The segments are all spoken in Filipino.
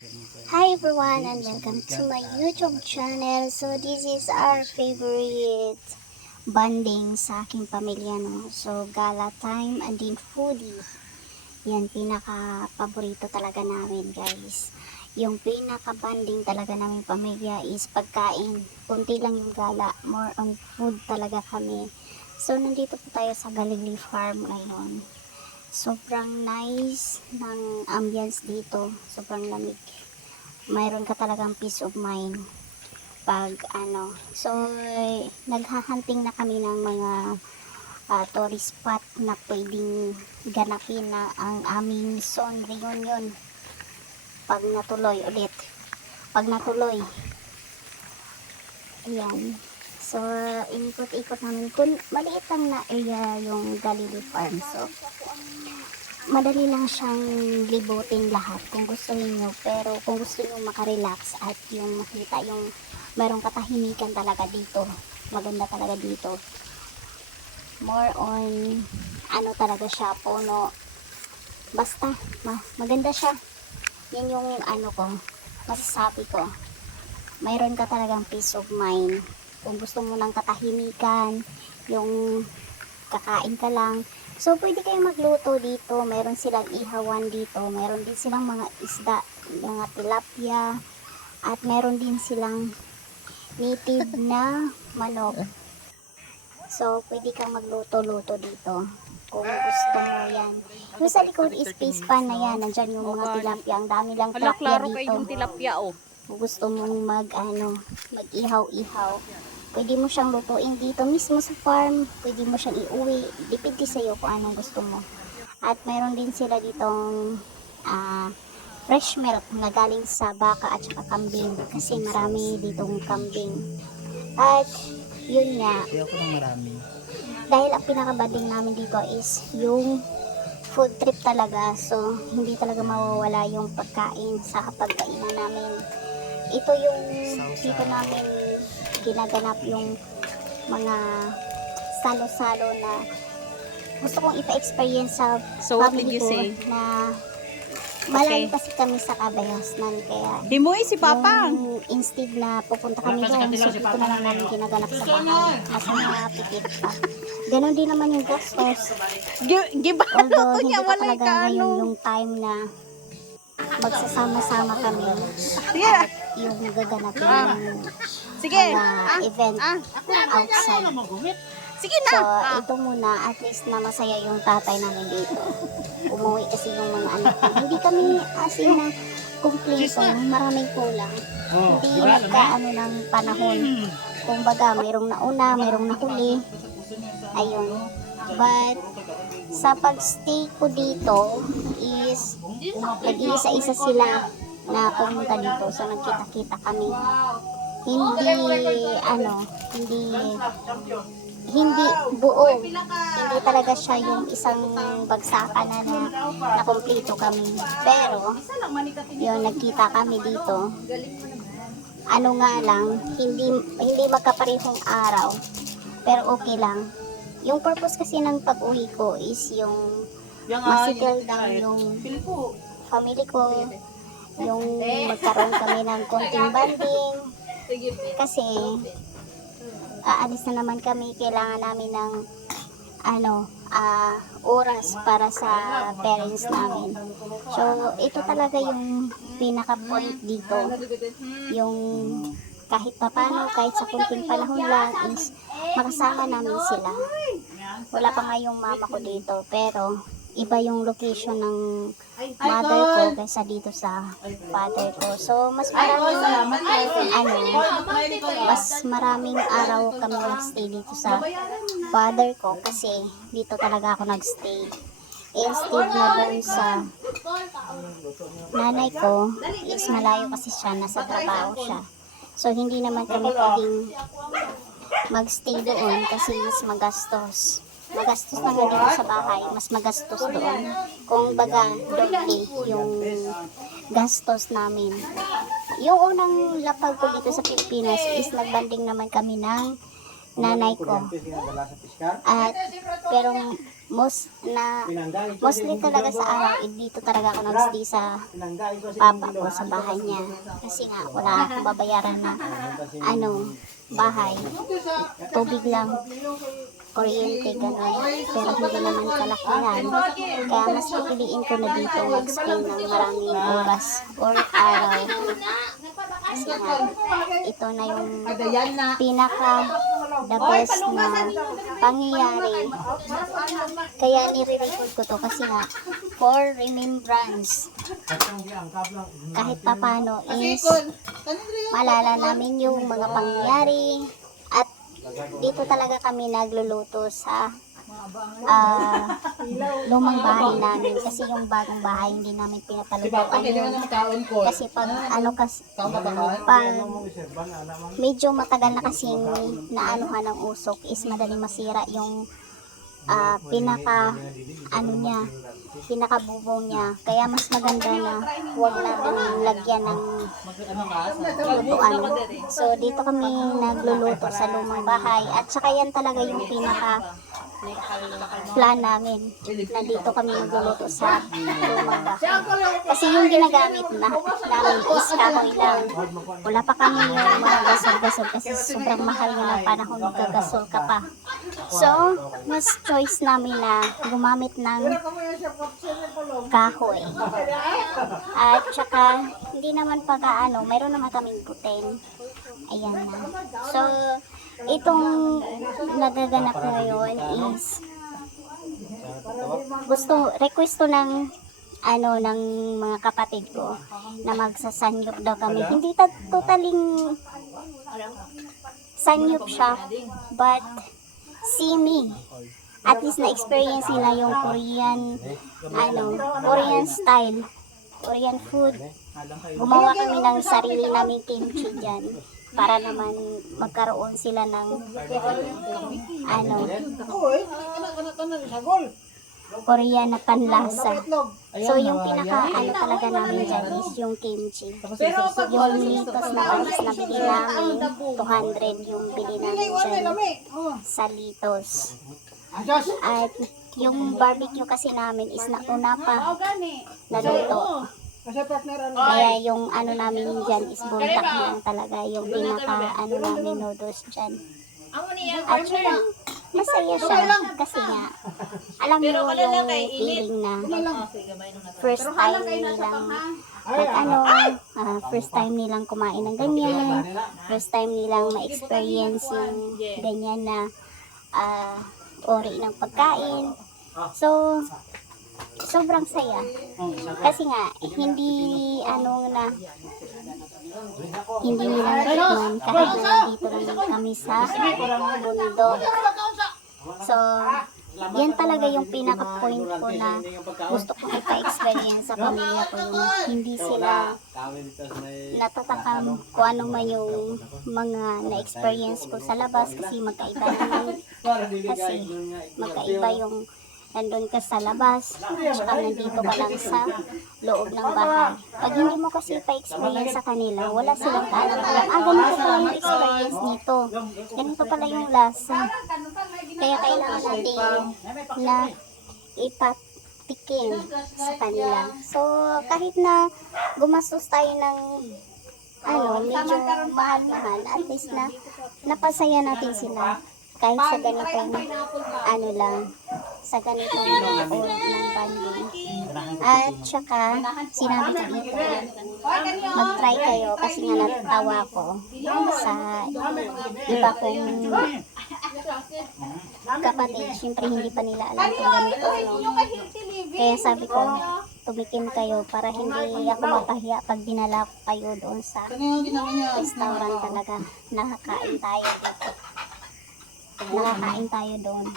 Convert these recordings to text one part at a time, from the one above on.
Hi everyone and welcome to my YouTube channel. So this is our favorite bonding sa aking pamilya, no? So gala time and then foodie. Yan, pinaka-paborito talaga namin, guys. Yung pinaka-bonding talaga namin pamilya is pagkain. Kunti lang yung gala, more on food talaga kami. So nandito po tayo sa Galilee Farm ngayon. Sobrang nice ng ambience dito. Sobrang lamig. Mayroon ka talagang peace of mind pag ano. So, naghahunting na kami ng mga tourist spot na pwedeng ganapin na ang aming son reunion pag natuloy ulit. Pag natuloy. Ayan. So, inikot-ikot namin. Kung maliit lang na area yung Galilee Farm. So, madali lang siyang libutin lahat kung gusto niyo, pero kung gusto niyo makarelax at yung makita yung mayroong katahimikan talaga dito, maganda talaga dito, more on ano talaga siya, puno, basta maganda siya. Yan yung ano ko, masasabi ko, mayroon ka talagang peace of mind. Kung gusto mo ng katahimikan, yung kakain ka lang. So, pwede kayong magluto dito. Meron silang ihawan dito. Meron din silang mga isda, mga tilapia. At meron din silang native na manok. So, pwede kang magluto-luto dito. Kung gusto mo yan. Yung sa likod is space pan na yan. Nandyan yung mga tilapia. Ang dami lang tilapia klaro dito. kayo yung tilapia, oh. Kung gusto mong mag-ihaw-ihaw, pwede mo siyang lutuin dito mismo sa farm. Pwede mo siyang iuwi. Depende sa'yo kung anong gusto mo. At mayroon din sila ditong fresh milk na galing sa baka at saka kambing. Kasi marami ditong kambing. At yun nga. Ayoko ng marami. Dahil ang pinakabading namin dito is yung food trip talaga. So, hindi talaga mawawala yung pagkain sa pagkainan namin. Ito yung dito namin ginaganap yung mga salo-salo na gusto kong ipa-experience sa So, what did family you ko say? na malayo kasi kami sa Kabayasnan, kaya Himoy si Papa. yung instead na pupunta kami doon, so dito na lang namin ginaganap sa bahay. Mas makakapitid pa. Ganon din naman yung gastos. Giba Although ko hindi niya, pa wala talaga ka ngayon ano. yung time na magsasama-sama kami Yeah. at yung gaganapin ng Sige. mga event outside. Sige na. So, ito muna, at least na masaya yung tatay namin dito. Umuwi kasi yung mga anak ko. Hindi kami asin na kumpleto, maraming kulang. Hindi nagkaano ng panahon. Kung baga, mayroong nauna, mayroong nahuli. Ayun. But, sa pagstay ko dito is nag-iisa-isa sila na pumunta dito. So, nagkita-kita kami. Hindi buo. Hindi talaga siya yung isang bagsakan na kumpleto kami. Pero, yun, nagkita kami dito. Ano nga lang, hindi magkaparehong araw. Pero okay lang. Yung purpose kasi ng pag-uwi ko is yung masettle down yung family ko, yung magkaroon kami ng konting banding. Kasi aalis na naman kami, kailangan namin ng oras para sa parents namin. So, ito talaga yung pinaka-point dito. Yung kahit papano, kahit sa kunting panahon lang, is makasama namin sila. Wala pa nga yung mama ko dito, pero iba yung location ng mother ko kaysa dito sa father ko. So, mas maraming araw kami nagstay dito sa father ko kasi dito talaga ako nagstay. Instead na doon sa nanay ko, is malayo kasi siya, nasa trabaho siya. So, hindi naman kami pwedeng magstay doon kasi mas magastos. Magastos na nga dito sa bahay, mas magastos doon. Kung baga, doble yung gastos namin. Yung unang lapag ko dito sa Pilipinas is nagbanding naman kami ng nanay ko. Pero mostly talaga sa araw, dito talaga ako nag-stay sa papa ko, sa bahay niya. Kasi nga, wala akong babayaran na bahay. Tubig lang, kuryente, gano'n. Pero hindi naman kalakihan. Kaya mas pipiliin ko na dito mag-spend ng maraming oras or araw. Kasi nga, ito na yung pinaka the best na pangyayari. Kaya nire-record ko to kasi nga for remembrance. Kahit papano is malala namin yung mga pangyayari at dito talaga kami nagluluto sa lumang bahay namin kasi yung bagong bahay hindi namin pinatalutuan yun. Kasi pag medyo matagal na kasing naanuhan ng usok is madaling masira yung pinakabubong niya. Kaya mas maganda na huwag natin lagyan ng lutuan. So dito kami nagluluto sa lumang bahay at saka yan talaga yung pinaka plan namin na dito kami magluluto sa lumang bahay. Kasi yung ginagamit namin is kahoy lang. Wala pa kami yung mga gasol-gasol kasi sobrang mahal yun ang panahon magagasol ka pa. So, mas choice namin na gumamit ng kahoy. At saka, hindi naman mayroon naman kaming buten. Ayan na. So, itong nagaganap ngayon is request ng ng mga kapatid ko na magsasanyop daw kami. Hindi totaling sanyop siya, but semi. At least na-experience nila yung Korean style, Korean food. Gumawa kami ng sarili naming kimchi dyan para naman magkaroon sila ng Korean na panlasa. So yung pinaka talaga namin dyan is yung kimchi. Yung litos na panis na bili namin, 200 yung bili namin dyan sa litos. At yung barbecue kasi namin is nauna pa naluto. Kaya yung namin dyan is buntak na lang talaga yung pinaka namin noodles dyan. At saka masaya siya kasi nga alam mo yung feeling na first time nilang kumain ng ganyan, first time nilang ma-experience yung ganyan na ori ng pagkain. So sobrang saya kasi nga hindi nila tikman kahit na nandito lang kami sa bundok. So yan talaga yung pinaka-point ko na gusto ko ipa-experience sa pamilya ko, yung hindi sila natatakam kung ano man yung mga na-experience ko sa labas kasi magkaiba yung nandun ka sa labas tsaka nandito ka lang sa loob ng bahay. Pag hindi mo kasi pa-experience sa kanila, wala silang alam, ganito pala yung experience nito, ganito pala yung lasa. Kaya kailangan natin na ipatikim sa kanila. So kahit na gumastos tayo ng medyo mahal-mahal, at least na napasaya natin sila kahit sa ganitong sa ganitong oras ng banding. At saka sinabi ko dito, mag-try kayo kasi nga natawa ko sa iba kong kapatid. Siyempre hindi pa nila alam kung ganito Kaya sabi ko, tumikim kayo para hindi ako mapahiya pag dinala ko kayo doon sa restaurant talaga. Nakakain tayo doon.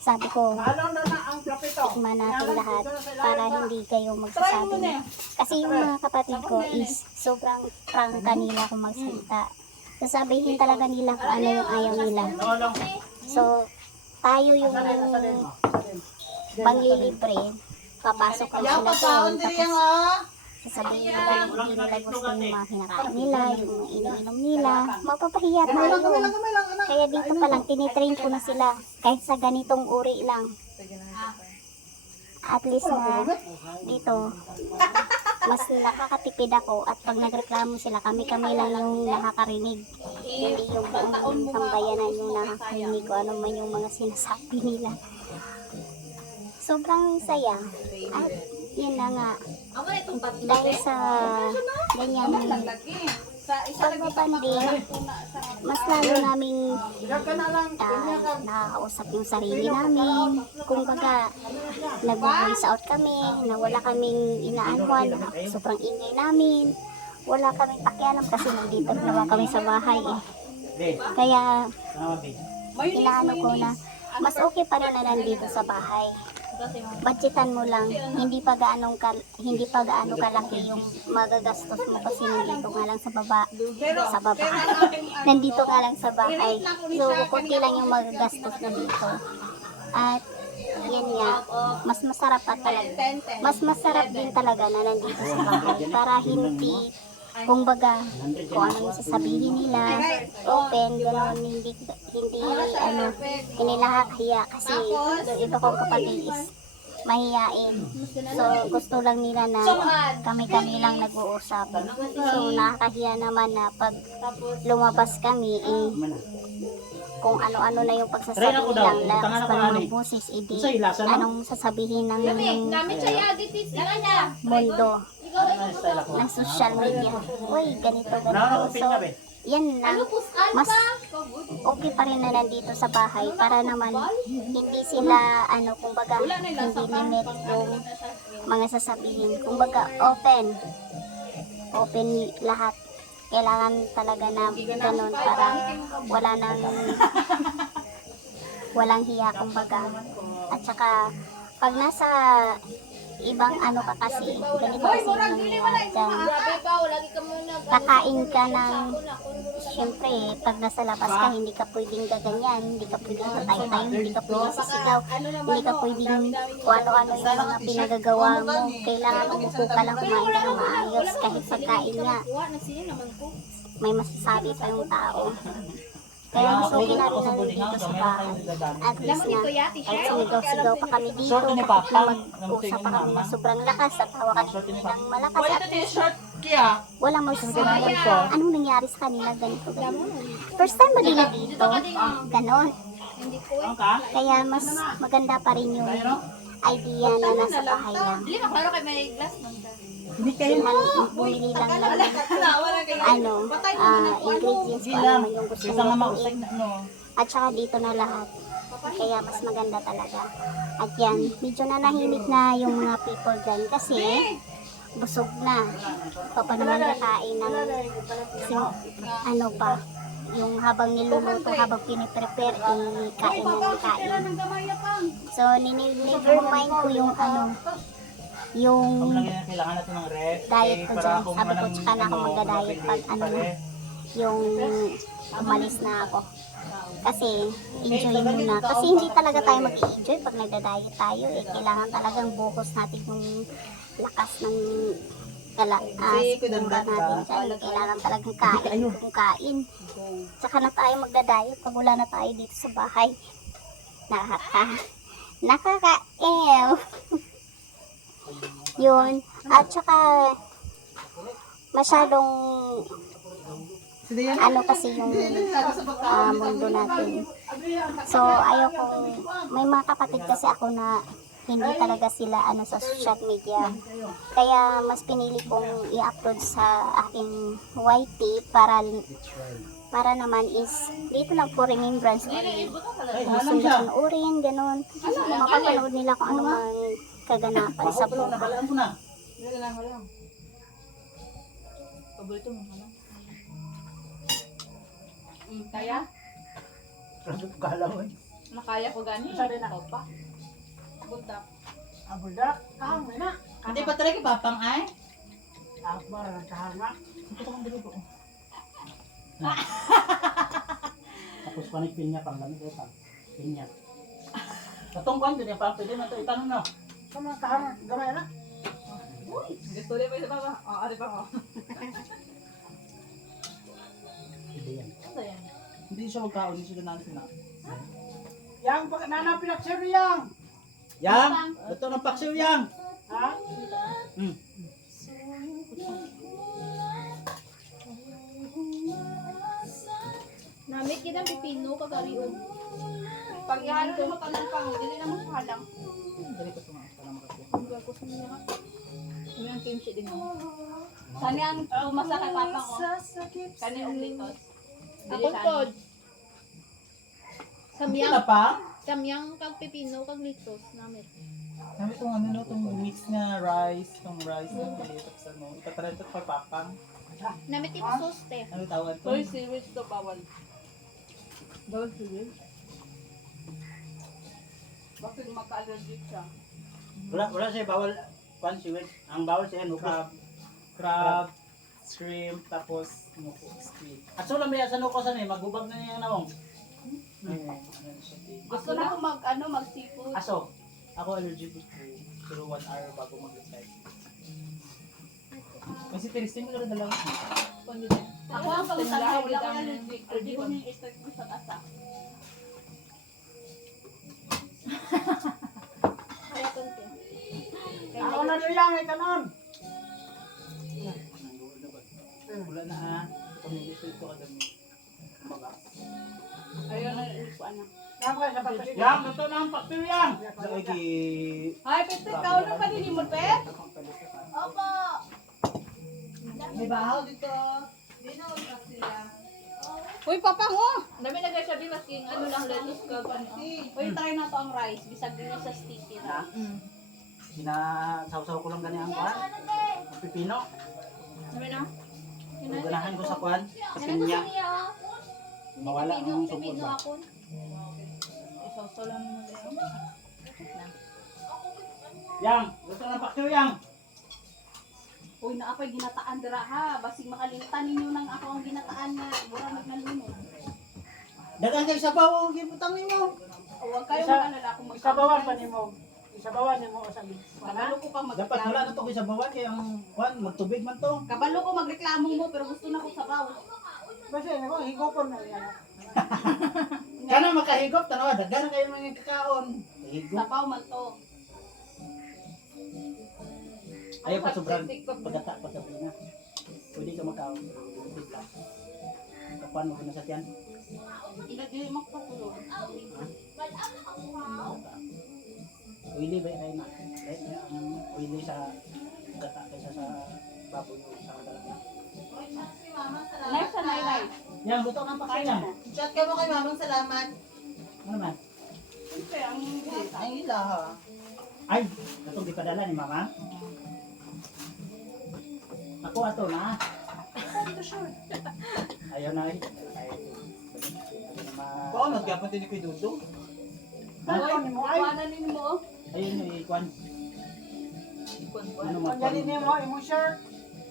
Sabi ko, tikman natin lahat para hindi kayo magsasabi. Kasi yung mga kapatid ko is sobrang prangka nila kung magsalita. Sasabihin talaga nila kung ano yung ayaw nila. So, tayo yung panglilibre. Papasok lang sila doon. Tapos, sasabihin nila na hindi nila gusto yung mga kinakain nila, yung mga iniinom nila, mapapahiya tayo. Kaya dito pa lang, tinitrain ko na sila kahit sa ganitong uri lang. At least na dito, mas nakakatipid ako at pag nagreklamo sila, kami-kami lang yung nakakarinig. Hindi yung buong sambayanan yung nakakarinig ko ano man yung mga sinasabi nila. Sobrang saya. At yun na nga, dahil sa ganyan pagbabanding, mas lalo naming nakakausap yung sarili namin. Kung baga, nag-voice out kami, na wala kaming inaanuan, sobrang ingay namin. Wala kaming pakialam kasi nandito naman kami sa bahay eh. Kaya, inaano ko na, mas okay pa rin na nandito sa bahay. Budgetan mo lang, hindi pa gaano kalaki yung magagastos mo kasi nandito nga lang sa baba. Nandito nga lang sa bahay. So, kunti lang yung magagastos na dito. At yan nga, mas masarap pa talaga. Mas masarap din talaga na nandito sa bahay para hindi kung baga, kung ano yung sasabihin nila, open, gano'n, hindi nakakahiya kasi yung iba kong kapatid is mahiyain. So, gusto lang nila na kami-kami lang nag-uusap. So, nakakahiya naman na pag lumabas kami, kung ano-ano na yung pagsasabihin lang, lakas pa ng boses, anong sasabihin ng mundo ng social media. Uy, ganito. So, yan na. Mas okay pa rin na nandito sa bahay para naman hindi sila, kumbaga, hindi limit yung mga sasabihin. Kumbaga, open lahat. Kailangan talaga na ganun para walang hiya, kumbaga. At saka, pag nasa ibang ka kasi, ganito kasi yung nangyayari dyan. Kakain ka ng, syempre, pag nasa labas ka, hindi ka pwedeng gaganyan, hindi ka pwedeng tatay-tayo, hindi ka pwedeng sisigaw, hindi ka pwedeng kung ano-ano yung mga pinagagawa mo. Kailangan umupo ka lang, kumain ka ng maayos, kahit pagkain nga. May masasabi pa yung tao. Kaya mas okay namin na dito sa bahay. At least na, kahit sumigaw-sigaw pa kami dito, kahit na mag-usap pa kami na sobrang lakas at hawakan kami ng malakas. At walang magsasabi ko, anong nangyari sa kanila, ganito. First time ba nila dito? Ganon. Kaya mas maganda pa rin yung idea na nasa bahay lang. Bumili lang ng ingredients kung ano man yung gusto mo. At saka dito na lahat. Kaya mas maganda talaga. At yan, medyo nanahimik na yung mga people dyan kasi busog na. Paano man kakain ng yung habang niluluto, habang piniprepare, kain ng kain. So, never mind ko yung yung diet ko dyan. Sabi ko, tsaka na ako magda-diet pag yung umalis na ako. Kasi, enjoy muna. Kasi hindi talaga tayo mag-i-enjoy pag nagda-diet tayo. Kailangan talagang buhos natin yung lakas ng sikmura natin dyan. Kailangan talagang kain. Tsaka na tayo magda-diet pag wala na tayo dito sa bahay. Nakaka-ew. Yun. At saka, masyadong kasi yung mundo natin. So, may mga kapatid kasi ako na hindi talaga sila sa social media. Kaya mas pinili kong i-upload sa aking YT para naman is dito lang po remembrance ulit. Gusto nila panoorin, ganun. Mapapanood nila kung ano mang kaganapan sa buhay. Paborito mo lang. Kaya? Nakaya ko gani. Sabi na ako pa. Buldak. Buldak? May na. Hindi pa talaga babang ay? Akbar, nagkahanga. Ito kong dito. Tapos panik pinya pang lamig ito. Pinya. Katong kwan din pa pwede na to itanong na. Sama kahanga gamay na. Gusto rin pa isa pa ba? Ari pa ko. Hindi yan. Ano yan? Hindi siya magkaon, hindi siya nanin na. Yang, nanapin ang sir yang. Yang! Ito ng paksiw yang! Ha? Hmm. Namit kita pipino kagariyo. Pag ihalo mo tanong pa, hindi na mo halang. Dali ko ito nga, para makakuha. Ang ko sa niya. Kami ang kimchi din mo. Sani ang umasa kay papa ko. Kani ang litos. Ako pod. Hindi na pa? Samyang kag pipino kag litos namit. Kami itong ano no, itong mix na rice, itong rice na pilit tapos ano, itatry ito kay papang. Namit ito sauce te. Ano tawag ito? Hoy, seaweed to bawal. Bawal seaweed? Bakit magka-allergic siya? Wala siya bawal. Kwan siwit. Ang bawal siya ano Crab, shrimp, tapos nuko, squid. At so lang sa nuko sa ni maghubag na niya nawong. Ano siya, eh. Gusto na ko mag-seafood. Aso. Ako allergic ko, pero 1 hour bago mag-reply. Kasi testing mo na rin dalawa. Ako ang pagsasabi, wala akong allergic. Hindi ko niya i-start ko sa asa. Kaya to te. Ako na rin yang ay kanon. Wala na ha. Pamilito ito kadami. Ayun na ko anak. Yang, ito na ang paktil yang. Lagi. Ay, Pete, ikaw na pa din mo, Pet? Opo. May bahaw dito. Uy, papango! Dami na guys, sabi masking ano lang, lettuce ka pa niya. Uy, try na to ang rice. Bisag din sa sticky ra. Sinasawsaw ko lang gani ang kwan. Ang pipino. Dami na? Ganahan ko sa kwan. Sa pinya. Mawala ang sukod ba. Isaw-saw lang mo din. Yang, gusto na ng paktil yang. Uy, naapay ginataan dira ha. Basig makalimutan ninyo ng ako ang ginataan na mura magnalunod. Dagan kay sabaw ang gibutang nimo. Huwag kayong Isa- maalala kung Isabawan pa nimo. Isabawan nimo sa Kabalo ko pang Dapat wala magreklamo. na to kay sabawan kay ang kwan magtubig man to. Kabalo ko magreklamo mo pero gusto na ko sabaw. Basta nako higopon na yan. Kana makahigop tanawa daghan kayo mga kakaon. Higop. Sabaw man to. Ayaw pa Ano, sobrang TikTok mo? pagkata pa sa pina. Pwede ka makaon. Kapan mo na sa tiyan. Ilagay mo ko tulog. Uili ba ay na? Ang uili sa gata kaysa sa baboy o sa dalaga. Nice na nai. Yang buto ng pakay yan. Chat ka mo kay mamang salamat. Ano man? Siyempre, ang Ang ila ha. Ay, katong gipadala ni mama. Ako ato na. Ayaw na eh. Oo, nagkapon din kay Dudong. Kuwanan ninyo mo. Ayun yung ikwan. Kuwan-kuwan. Ano mo? Galing mo, imo shirt.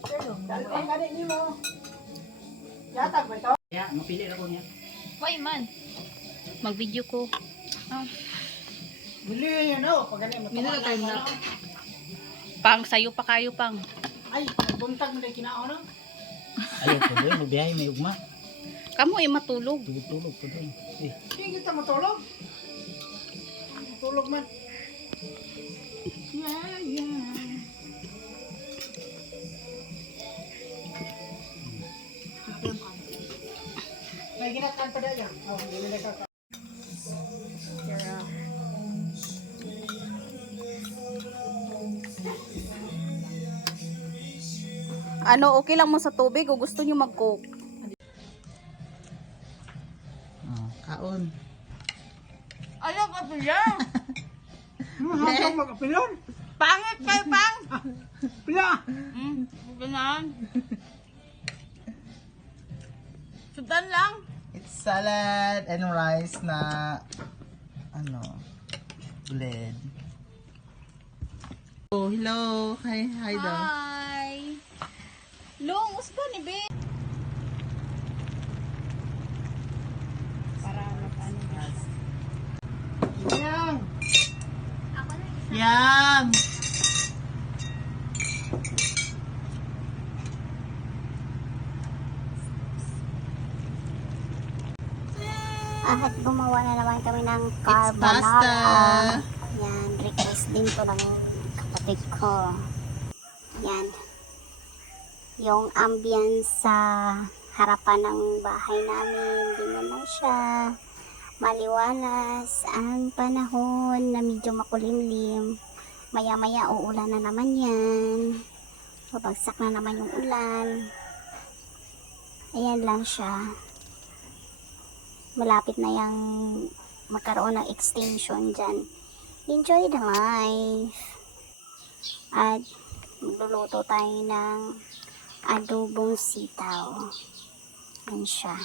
Ang galing mo. Yatag ba ito? Yeah, mapili ako niya. Why man? Mag-video ko. Bili yun o. Pag ganyan, Minula tayo na. Pang sayo pa kayo pang. Ay, buntag mo na yung kinao no? Ayaw ko doon, magbiyahe may ugma. Kamu ay matulog. Tulog ko doon. Hindi kita matulog. Matulog man. Yeah. May ginatan pa dyan. Oh, hindi na ka. Ano, okay lang mo sa tubig o gusto nyo mag-coke? Kaon. Ayaw ka pila! Hanggang mag-apilon. Pangit kayo, pang! Pila! Ganon. Sudan lang. It's salad and rice na ano, bread. Oh, hello. Hi daw. Hi! Long, usba ni Be. Para ano guys. Yang! Yang! At gumawa na naman kami ng It's carbonara. pasta. Yan, request din to ng kapatid ko. Yan. Yung ambience sa harapan ng bahay namin, ganyan lang siya. Maliwalas ang panahon na medyo makulimlim. Maya-maya uulan na naman yan. Babagsak na naman yung ulan. Ayan lang siya. Malapit na yung magkaroon ng extinction dyan. Enjoy the life. At magluluto tayo ng adobong sitaw. Ayan siya.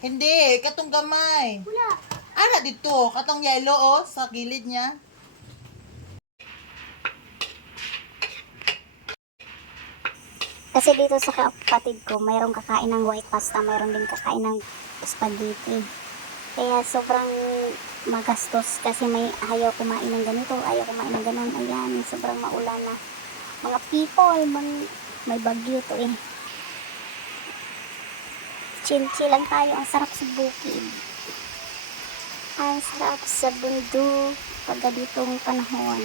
Hindi, katong gamay. Wala. Ana dito, katong yellow oh, sa gilid niya. Kasi dito sa kapatid ko, mayroong kakain ng white pasta, mayroong din kakain ng spaghetti. Kaya sobrang magastos kasi ayaw kumain ng ganito, ayaw kumain ng ganon. Ayan, sobrang maulan na. Mga people, may bagyo to eh. Chill-chill lang tayo. Ang sarap sa bukid. Ang sarap sa bundok pag ganitong panahon.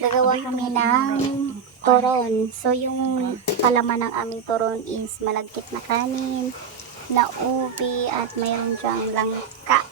Gagawa kami ng turon. So, yung palaman ng aming turon is malagkit na kanin, na ubi, at mayroon dyang langka.